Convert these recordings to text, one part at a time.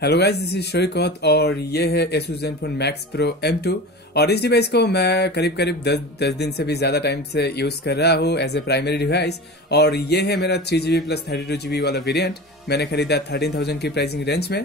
Hello guys, this is शोइकौत और ये है Asus ZenFone Max Pro M2 और इस डिवाइस को मैं करीब 10 दिन से भी ज़्यादा टाइम से यूज़ कर रहा हूँ एज ए प्राइमरी डिवाइस। और ये है मेरा 3GB प्लस 32GB वाला वेरिएंट। मैंने खरीदा 13,000 की प्राइसिंग रेंज में।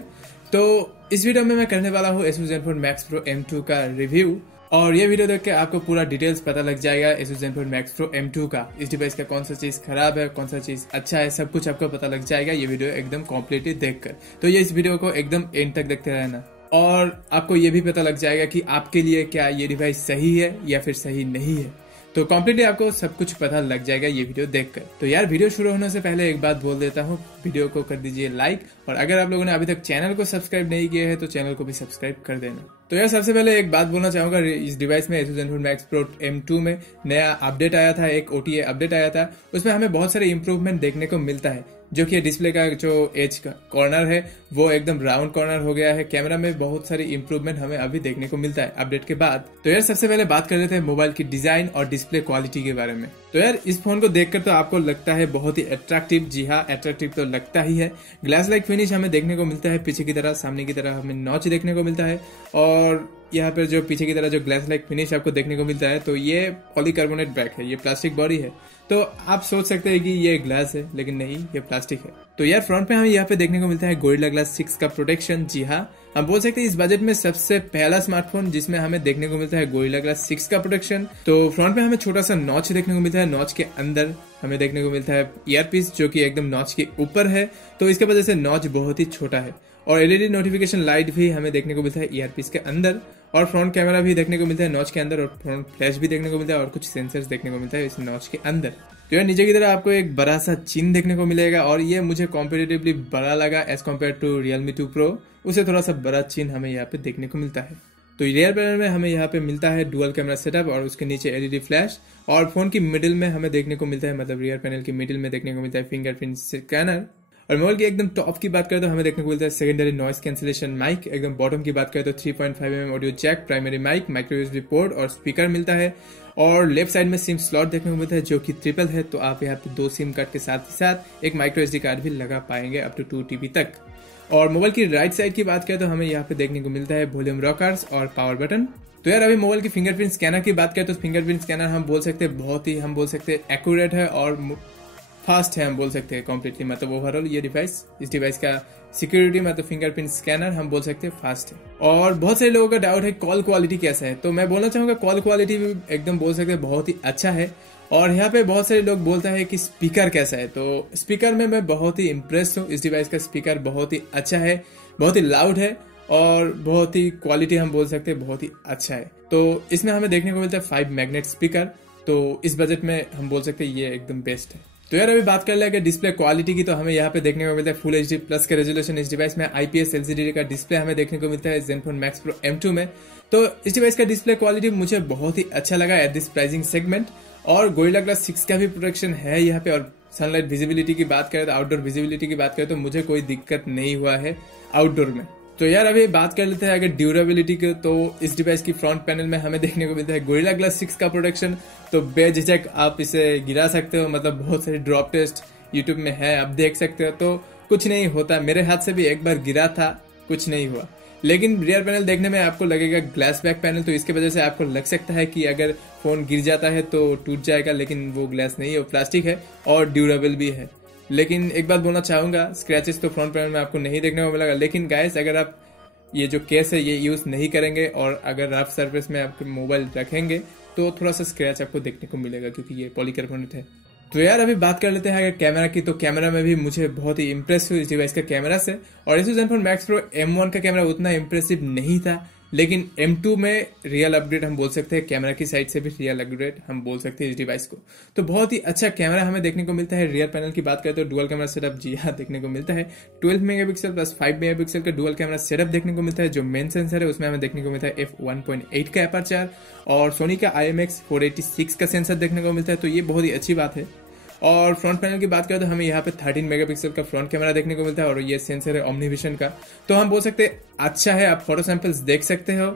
तो इस वीडियो में मैं करने वाला हूँ Asus ZenFone Max Pro M2 का रिव्यू और ये वीडियो देख के आपको पूरा डिटेल्स पता लग जाएगा Asus ZenFone Max Pro M2 का। इस डिवाइस का कौन सा चीज खराब है, कौन सा चीज अच्छा है, सब कुछ आपको पता लग जाएगा ये वीडियो एकदम कम्प्लीटली देखकर। तो ये इस वीडियो को एकदम एंड तक देखते रहना और आपको ये भी पता लग जाएगा कि आपके लिए क्या ये डिवाइस सही है या फिर सही नहीं है। तो कम्प्लीटली आपको सब कुछ पता लग जाएगा ये वीडियो देखकर। तो यार वीडियो शुरू होने से पहले एक बात बोल देता हूँ, वीडियो को कर दीजिए लाइक और अगर आप लोगों ने अभी तक चैनल को सब्सक्राइब नहीं किया है तो चैनल को भी सब्सक्राइब कर देना। तो यार सबसे पहले एक बात बोलना चाहूंगा, इस डिवाइस में Asus ZenFone Max Pro M2 में नया अपडेट आया था, एक OTA अपडेट आया था। उसमें हमें बहुत सारे इंप्रूवमेंट देखने को मिलता है, जो कि डिस्प्ले का जो एज का कॉर्नर है वो एकदम राउंड कॉर्नर हो गया है। कैमरा में बहुत सारी इंप्रूवमेंट हमें अभी देखने को मिलता है अपडेट के बाद। तो यार सबसे पहले बात कर लेते हैं मोबाइल की डिजाइन और डिस्प्ले क्वालिटी के बारे में। तो यार इस फोन को देखकर तो आपको लगता है बहुत ही अट्रैक्टिव। जी हाँ, अट्रैक्टिव तो लगता ही है। ग्लास लाइक फिनिश हमें देखने को मिलता है, पीछे की तरह सामने की तरह हमें नॉच देखने को मिलता है और यहाँ पर जो पीछे की तरह जो ग्लास लाइक फिनिश आपको देखने को मिलता है तो ये पॉलीकार्बोनेट बैक है, ये प्लास्टिक बॉडी है। तो आप सोच सकते हैं कि ये ग्लास है, लेकिन नहीं, ये प्लास्टिक है। तो यार फ्रंट पे हमें यहाँ पे देखने को मिलता है गोरिल्ला ग्लास 6 का प्रोटेक्शन। जी हाँ, हम बोल सकते हैं इस बजट में सबसे पहला स्मार्टफोन जिसमें हमें देखने को मिलता है गोरिल्ला ग्लास 6 का प्रोटेक्शन। तो फ्रंट में हमें छोटा सा नॉच देखने को मिलता है, नॉच के अंदर हमें देखने को मिलता है ईयरपीस जो कि एकदम नॉच के ऊपर है, तो इसके वजह से नॉच बहुत ही छोटा है। और LED नोटिफिकेशन लाइट भी हमें देखने को मिलता है ईयरपीस के अंदर और फ्रंट कैमरा भी देखने को मिलता है नॉच के अंदर और फ्रंट फ्लैश भी देखने को मिलता है और कुछ सेंसर्स देखने को मिलता है इस नॉच के अंदर। तो यार नीचे की तरह आपको एक बड़ा सा चिन्ह देखने को मिलेगा और ये मुझे कॉम्पेरेटिवली बड़ा लगा as compare to Realme 2 Pro। उसे थोड़ा सा बड़ा चिन्ह हमें यहाँ पे देखने को मिलता है। तो रियर पैनल में हमें यहाँ पे मिलता है डुअल कैमरा सेटअप और उसके नीचे LED फ्लैश और फोन की मिडिल में हमें देखने को मिलता है, मतलब रियर पैनल की मिडिल में देखने को मिलता है फिंगरप्रिंट स्कैनर। और मोबाइल की एकदम टॉप की बात करें तो हमें देखने को मिलता है सेकेंडरी नॉइस कैंसिलेशन माइक। एकदम बॉटम की बात करें तो 3.5mm audio jack, primary mic, micro USB port और स्पीकर मिलता है। और लेफ्ट साइड में सिम स्लॉट देखने को मिलता है जो कि ट्रिपल है, तो आप यहाँ पे 2 सिम कार्ड के साथ ही साथ एक माइक्रो SD कार्ड भी लगा पाएंगे अप टू 2 TB तक। और मोबाइल की राइट साइड की बात करें तो हमें यहाँ पे देखने को मिलता है वॉल्यूम रॉकर्स और पावर बटन। तो यार अभी मोबाइल की फिंगरप्रिंट स्कैनर की बात करें तो फिंगरप्रिंट स्कैनर हम बोल सकते हैं बहुत ही एक्यूरेट है और फास्ट है, हम बोल सकते हैं कम्प्लीटली। मतलब ओवरऑल ये डिवाइस, इस डिवाइस का सिक्योरिटी मतलब फिंगरप्रिंट स्कैनर हम बोल सकते हैं फास्ट है। और बहुत सारे लोगों का डाउट है कॉल क्वालिटी कैसा है, तो मैं बोलना चाहूंगा कॉल क्वालिटी भी एकदम बोल सकते हैं बहुत ही अच्छा है। और यहाँ पे बहुत सारे लोग बोलता है कि स्पीकर कैसा है, तो स्पीकर में मैं बहुत ही इम्प्रेस हूँ। इस डिवाइस का स्पीकर बहुत ही अच्छा है, बहुत ही लाउड है और बहुत ही क्वालिटी हम बोल सकते हैं बहुत ही अच्छा है। तो इसमें हमें देखने को मिलता है 5 मैग्नेट स्पीकर, तो इस बजट में हम बोल सकते हैं ये एकदम बेस्ट है। तो यार अभी बात कर ले डिस्प्ले क्वालिटी की, तो हमें यहाँ पे देखने को मिलता है फुल HD प्लस का रेजोल्यूशन इस डिवाइस में। IPS LCD का डिस्प्ले हमें देखने को मिलता है ZenFone Max Pro M2 में। तो इस डिवाइस का डिस्प्ले क्वालिटी मुझे बहुत ही अच्छा लगा एट दिस प्राइसिंग सेगमेंट। और गोरिल्ला ग्लास 6 का भी प्रोटेक्शन है यहाँ पे। और सनलाइट विजिबिलिटी की बात करें तो आउटडोर विजिबिलिटी की बात करें तो मुझे कोई दिक्कत नहीं हुआ है आउटडोर में। तो यार अभी बात कर लेते हैं अगर ड्यूरेबिलिटी की, तो इस डिवाइस की फ्रंट पैनल में हमें देखने को मिलता है गोरिल्ला ग्लास 6 का प्रोटेक्शन। तो बेझिझक आप इसे गिरा सकते हो, मतलब बहुत सारे ड्रॉप टेस्ट यूट्यूब में है, आप देख सकते हो। तो कुछ नहीं होता, मेरे हाथ से भी एक बार गिरा था, कुछ नहीं हुआ। लेकिन रियर पैनल देखने में आपको लगेगा ग्लास बैक पैनल, तो इसके वजह से आपको लग सकता है कि अगर फोन गिर जाता है तो टूट जाएगा, लेकिन वो ग्लास नहीं है, वो प्लास्टिक है और ड्यूरेबल भी है। लेकिन एक बात बोलना चाहूंगा, स्क्रैचेस तो फ्रंट पैनल में आपको नहीं देखने को मिलेगा। लेकिन गाइस अगर आप ये जो केस है ये यूज नहीं करेंगे और अगर रफ सरफेस में आपके मोबाइल रखेंगे तो थोड़ा सा स्क्रैच आपको देखने को मिलेगा क्योंकि ये पॉलीकार्बोनेट है। तो यार अभी बात कर लेते हैं अगर कैमरा की, तो कैमरा में भी मुझे बहुत ही इम्प्रेस हुई इस डिवाइस का कैमरा से। और Asus ZenFone Max Pro M1 का कैमरा उतना इम्प्रेसिव नहीं था, लेकिन M2 में रियल अपग्रेड हम बोल सकते हैं, कैमरा की साइड से भी रियल अपग्रेड हम बोल सकते हैं इस डिवाइस को। तो बहुत ही अच्छा कैमरा हमें देखने को मिलता है। रियर पैनल की बात करें तो डुअल कैमरा सेटअप जी हाँ देखने को मिलता है। 12 मेगापिक्सल प्लस 5 मेगापिक्सल का डुअल कैमरा सेटअप देखने को मिलता है। जो मेन सेंसर है उसमें हमें देखने को मिलता है f1.8 का एपर्चर और सोनी का IMX 486 का सेंसर देखने को मिलता है, तो ये बहुत ही अच्छी बात है। और फ्रंट पैनल की बात करें तो हमें यहाँ पे 13 मेगापिक्सल का फ्रंट कैमरा देखने को मिलता है और ये सेंसर है ओमनीविजन का, तो हम बोल सकते हैं अच्छा है, आप फोटो सैंपल्स देख सकते हो।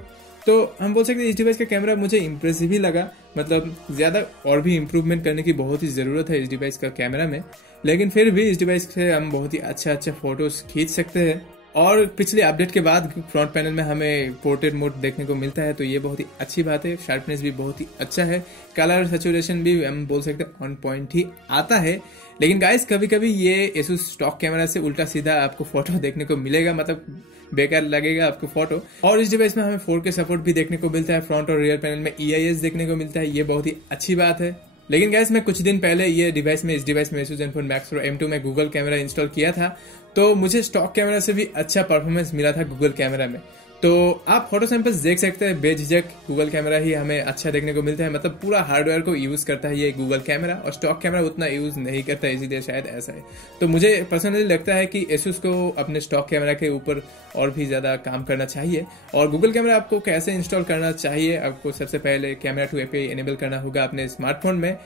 तो हम बोल सकते हैं इस डिवाइस का कैमरा मुझे इम्प्रेसिव ही लगा, मतलब ज्यादा और भी इम्प्रूवमेंट करने की बहुत ही जरूरत है इस डिवाइस का कैमरा में, लेकिन फिर भी इस डिवाइस से हम बहुत ही अच्छा फोटोज खींच सकते हैं। और पिछले अपडेट के बाद फ्रंट पैनल में हमें पोर्ट्रेट मोड देखने को मिलता है, तो ये बहुत ही अच्छी बात है। शार्पनेस भी बहुत ही अच्छा है, कलर सैचुरेशन भी हम बोल सकते हैं ऑन पॉइंट ही आता है। लेकिन गाइस कभी कभी ये Asus स्टॉक कैमरा से उल्टा सीधा आपको फोटो देखने को मिलेगा, मतलब बेकार लगेगा आपको फोटो। और इस डिवाइस में हमें 4K सपोर्ट भी देखने को मिलता है, फ्रंट और रियर पैनल में EIS देखने को मिलता है, ये बहुत ही अच्छी बात है। लेकिन गैस मैं कुछ दिन पहले इस डिवाइस में Asus ZenFone Max Pro M2 में गूगल कैमरा इंस्टॉल किया था, तो मुझे स्टॉक कैमरा से भी अच्छा परफॉर्मेंस मिला था गूगल कैमरा में। तो आप फोटो सैंपल्स देख सकते हैं, बेझिझक गूगल कैमरा ही हमें अच्छा देखने को मिलता है, मतलब पूरा हार्डवेयर को यूज करता है ये गूगल कैमरा, और स्टॉक कैमरा उतना यूज नहीं करता है, इसीलिए शायद ऐसा है। तो मुझे पर्सनली लगता है कि Asus को अपने स्टॉक कैमरा के ऊपर और भी ज्यादा काम करना चाहिए। और गूगल कैमरा आपको कैसे इंस्टॉल करना चाहिए, आपको सबसे पहले कैमरा टू API एनेबल करना होगा अपने स्मार्टफोन में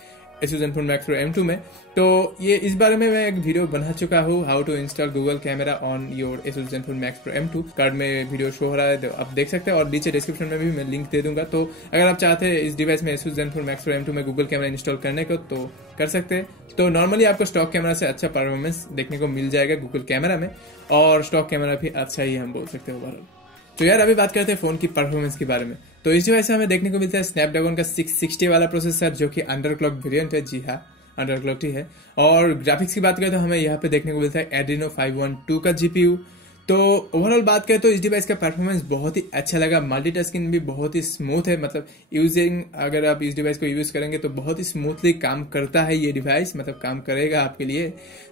Asus ZenFone Max Pro M2 में। तो ये इस बारे में मैं एक वीडियो बना चुका हूँ, how to install Google camera on your Asus ZenFone Max Pro M2। Card में वीडियो शो हो रहा है, तो आप देख सकते हैं, और नीचे डिस्क्रिप्शन में भी मैं लिंक दे दूंगा। तो अगर आप चाहते हैं इस डिवाइस में Asus ZenFone Max Pro M2 में गूगल कैमरा इंस्टॉल करने को, तो कर सकते हैं। तो नॉर्मली आपको स्टॉक कैमरा से अच्छा परफॉर्मेंस देखने को मिल जाएगा गूगल कैमरा में, और स्टॉक कैमरा भी अच्छा ही हम बोल सकते हैं ओवरऑल। तो यार अभी बात करते हैं फोन की परफॉर्मेंस के बारे में। तो इस डिवाइस से हमें देखने को मिलता है स्नैपड्रैगन का 660 वाला प्रोसेसर, जो कि अंडरक्लॉक वेरिएंट है। जी हाँ, अंडरक्लॉक ही है। और ग्राफिक्स की बात करें तो हमें यहाँ पे देखने को मिलता है Adreno 512 का GPU। तो ओवरऑल बात करें तो इस डिवाइस का परफॉर्मेंस बहुत ही अच्छा लगा, मल्टीटास्किंग भी बहुत ही स्मूथ है, मतलब यूजिंग अगर आप इस डिवाइस को यूज करेंगे तो बहुत ही स्मूथली काम करता है ये डिवाइस, मतलब काम करेगा आपके लिए।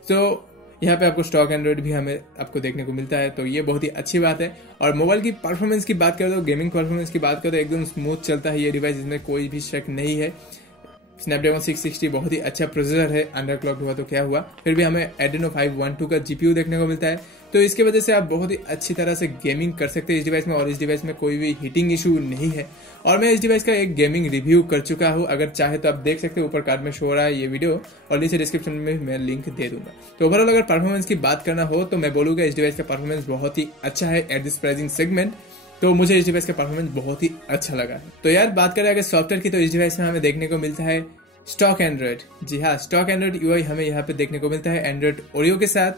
तो यहाँ पे आपको स्टॉक एंड्रॉइड भी हमें आपको देखने को मिलता है, तो ये बहुत ही अच्छी बात है। और मोबाइल की परफॉर्मेंस की बात करें तो, गेमिंग परफॉर्मेंस की बात करें तो एकदम स्मूथ चलता है ये डिवाइस, इसमें कोई भी शक नहीं है। स्नैपड्रैगन 660 बहुत ही अच्छा प्रोसेसर है, अंडरक्लॉक हुआ तो क्या हुआ, फिर भी हमें Adreno 512 का GPU देखने को मिलता है, तो इसके वजह से आप बहुत ही अच्छी तरह से गेमिंग कर सकते हैं इस डिवाइस में, और इस डिवाइस में कोई भी हीटिंग इशू नहीं है। और मैं इस डिवाइस का एक गेमिंग रिव्यू कर चुका हूँ, अगर चाहे तो आप देख सकते हैं, ऊपर कार्ड में शो हो रहा है ये वीडियो, और नीचे डिस्क्रिप्शन में मैं लिंक दे दूंगा। तो ओवरऑल अगर परफॉर्मेंस की बात करना हो तो मैं बोलूंगा इस डिवाइस का परफॉर्मेंस बहुत ही अच्छा है एट दिस प्राइसिंग सेगमेंट। तो मुझे इस डिवाइस का परफॉर्मेंस बहुत ही अच्छा लगा है। तो यार बात करें अगर सॉफ्टवेयर की, तो इस डिवाइस में हमें देखने को मिलता है स्टॉक एंड्रॉइड। जी हाँ, स्टॉक एंड्रॉइड UI हमें यहाँ पे देखने को मिलता है एंड्रॉइड ओरियो के साथ,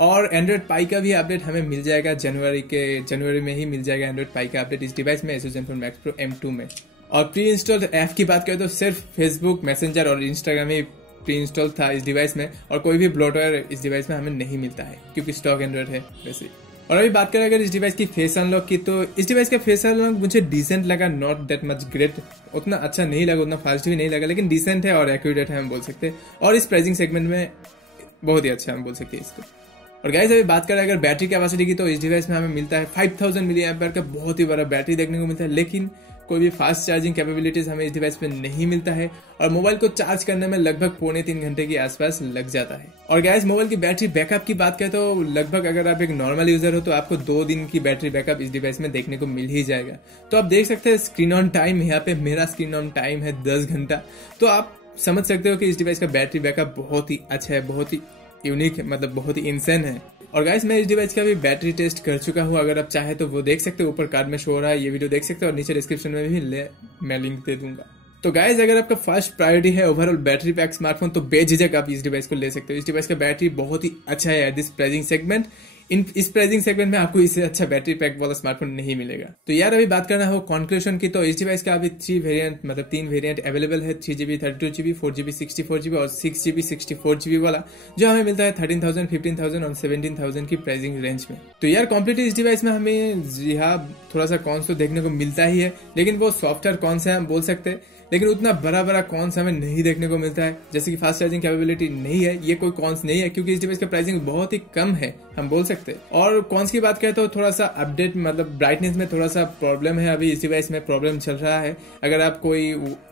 और एंड्रॉइड पाई का भी अपडेट हमें मिल जाएगा जनवरी में ही मिल जाएगा एंड्रॉइड पाई का अपडेट इस डिवाइस में Asus ZenFone Max Pro M2 में। और प्री इंस्टॉल्ड ऐप की बात करें तो सिर्फ फेसबुक, मैसेंजर और इंस्टाग्राम ही प्री इंस्टॉल था इस डिवाइस में, और कोई भी ब्लोटवेयर इस डिवाइस में हमें नहीं मिलता है, क्योंकि स्टॉक एंड्रॉइड है वैसे। और अभी बात करें अगर इस डिवाइस की फेस अनलॉक की, तो इस डिवाइस का फेस अनलॉक मुझे डिसेंट लगा, नॉट दैट मच ग्रेट, उतना अच्छा नहीं लगा, उतना फास्ट भी नहीं लगा, लेकिन डिसेंट है और एक्यूरेट है हम बोल सकते हैं, और इस प्राइसिंग सेगमेंट में बहुत ही अच्छा हम बोल सकते हैं इसको। और गाइस अभी बात करें अगर बैटरी कैपेसिटी की, तो इस डिवाइस में हमें मिलता है 5000 mAh का बहुत ही बड़ा बैटरी देखने को मिलता है, लेकिन कोई भी फास्ट चार्जिंग कैपेबिलिटीज हमें इस डिवाइस पे नहीं मिलता है, और मोबाइल को चार्ज करने में लगभग 2.5 घंटे के आसपास लग जाता है। और गाइस मोबाइल की बैटरी बैकअप की बात करें तो लगभग अगर आप एक नॉर्मल यूजर हो तो आपको 2 दिन की बैटरी बैकअप इस डिवाइस में देखने को मिल ही जाएगा। तो आप देख सकते हैं स्क्रीन ऑन टाइम, यहाँ पे मेरा स्क्रीन ऑन टाइम है 10 घंटा, तो आप समझ सकते हो कि इस डिवाइस का बैटरी बैकअप बहुत ही अच्छा है, बहुत ही यूनिक है, मतलब बहुत ही इंसेंट है। और गाइस मैं इस डिवाइस का भी बैटरी टेस्ट कर चुका हूँ, अगर आप चाहे तो वो देख सकते हो, ऊपर कार्ड में शो हो रहा है ये वीडियो देख सकते हो, और नीचे डिस्क्रिप्शन में भी मैं लिंक दे दूंगा। तो गाइस अगर आपका फर्स्ट प्रायोरिटी है ओवरऑल बैटरी पैक स्मार्टफोन, तो बेझिझक आप इस डिवाइस को ले सकते हो। इस डिवाइस का बैटरी बहुत ही अच्छा है एट दिस प्राइसिंग सेगमेंट, इस प्राइसिंग सेगमेंट में आपको इससे अच्छा बैटरी पैक वाला स्मार्टफोन नहीं मिलेगा। तो यार अभी बात करना हो कंक्लूजन की, तो इस डिवाइस का अभी 3 वेरिएंट अवेलेबल है, 3GB 32GB, 4GB 64GB और 6GB 64GB वाला, जो हमें मिलता है 13,000, 15,000 और 17,000 की प्राइसिंग रेंज में। तो यार कॉम्प्लीटली इस डिवाइस में हमें जी हाँ थोड़ा सा कॉन्स तो देखने को मिलता ही है, लेकिन वो सॉफ्टवेयर कॉन्स है हम बोल सकते हैं, लेकिन उतना बड़ा कॉन्स हमें नहीं देखने को मिलता है, जैसे कि फास्ट चार्जिंग कैपेबिलिटी नहीं है, ये कोई कॉन्स नहीं है, क्योंकि इस डिवाइस का प्राइसिंग बहुत ही कम है हम बोल सकते हैं। और कॉन्स की बात करें तो थोड़ा सा अपडेट, मतलब ब्राइटनेस में थोड़ा सा प्रॉब्लम है, अभी इस डिवाइस में प्रॉब्लम चल रहा है। अगर आप कोई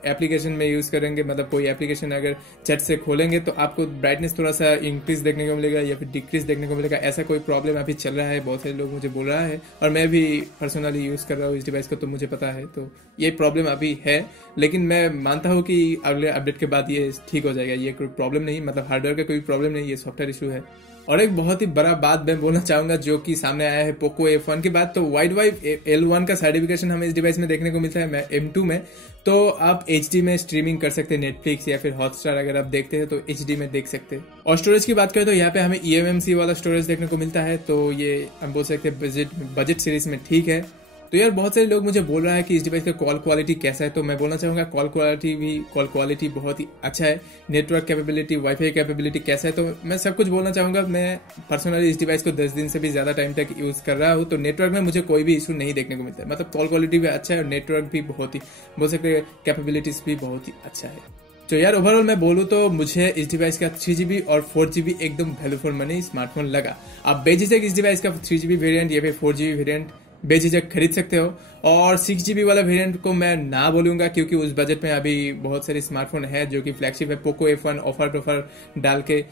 एप्लीकेशन में यूज करेंगे, मतलब कोई एप्लीकेशन अगर झट से खोलेंगे तो आपको ब्राइटनेस थोड़ा सा इंक्रीज देखने को मिलेगा या फिर डिक्रीज देखने को मिलेगा, ऐसा कोई प्रॉब्लम अभी चल रहा है, बहुत सारे लोग मुझे बोल रहा है, और मैं भी पर्सनली यूज कर रहा हूँ इस डिवाइस को, तो मुझे पता है, तो ये प्रॉब्लम अभी है। लेकिन मैं मानता हूँ कि अगले अपडेट के बाद ये ठीक हो जाएगा। ये कोई प्रॉब्लम नहीं, मतलब हार्डवेयर का कोई प्रॉब्लम नहीं, ये सॉफ्टवेयर इशू है। और एक बहुत ही बड़ा बात मैं बोलना चाहूंगा जो कि सामने आया है पोको F1 के बाद, तो वाइड वाइड L1 का सर्टिफिकेशन हमें इस डिवाइस में देखने को मिलता है M2 में। तो आप HD में स्ट्रीमिंग कर सकते हैं, नेटफ्लिक्स या फिर हॉटस्टार अगर आप देखते हैं तो HD में देख सकते हैं। और स्टोरेज की बात करें तो यहाँ पे हमें eMMC वाला स्टोरेज देखने को मिलता है, तो ये हम बोल सकते हैं बजट सीरीज में ठीक है। तो यार बहुत सारे लोग मुझे बोल रहा है कि इस डिवाइस का कॉल क्वालिटी कैसा है, तो मैं बोलना चाहूंगा कॉल क्वालिटी बहुत ही अच्छा है। नेटवर्क कैपेबिलिटी, वाईफाई कैपेबिलिटी कैसा है, तो मैं सब कुछ बोलना चाहूंगा। मैं पर्सनली इस डिवाइस को 10 दिन से भी ज्यादा टाइम तक यूज कर रहा हूँ, तो नेटवर्क में मुझे कोई भी इशू नहीं देखने को मिलता है। मतलब कॉल क्वालिटी भी अच्छा है और नेटवर्क भी बहुत ही बोल सकते हैं कैपेबिलिटीज भी बहुत ही अच्छा है। तो यार ओवरऑल मैं बोलूँ तो मुझे इस डिवाइस का 3GB और 4GB एकदम वैल्यू फॉर मनी स्मार्टफोन लगा। आप बेझिझक इस डिवाइस का 3GB वेरिएंट या फिर 4GB वेरिएंट बेझिझक खरीद सकते हो। और 6GB वाला वेरिएंट को मैं ना बोलूंगा, क्योंकि उस बजट में अभी बहुत सारे स्मार्टफोन है जो कि फ्लैगशिप है। पोको F1 ऑफर डाल के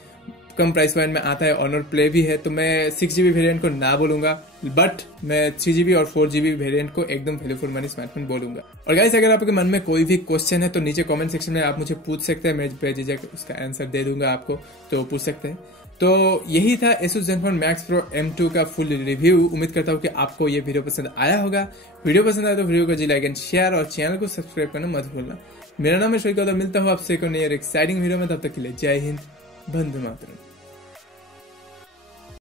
कम प्राइस पॉइंट में आता है, ऑनर प्ले भी है, तो मैं 6GB वेरिएंट को ना बोलूंगा, बट मैं 3GB और 4GB वेरिएंट को एकदम वैल्यू फॉर मनी स्मार्टफोन बोलूंगा। और गाइस अगर आपके मन में कोई भी क्वेश्चन है तो नीचे कमेंट सेक्शन में आप मुझे पूछ सकते हैं, मैं बेझिझक उसका आंसर दे दूंगा आपको, तो पूछ सकते हैं। तो यही था Asus ZenFone Max Pro M2 का फुल रिव्यू। उम्मीद करता हूँ कि आपको ये वीडियो पसंद आया होगा। वीडियो पसंद आया तो वीडियो को जी लाइक एंड शेयर और चैनल को सब्सक्राइब करना मत भूलना। मेरा नाम है सैकत, मिलता हूँ आपसे एक नई और एक्साइटिंग वीडियो में, तब तक के लिए जय हिंद, वंदे मातरम।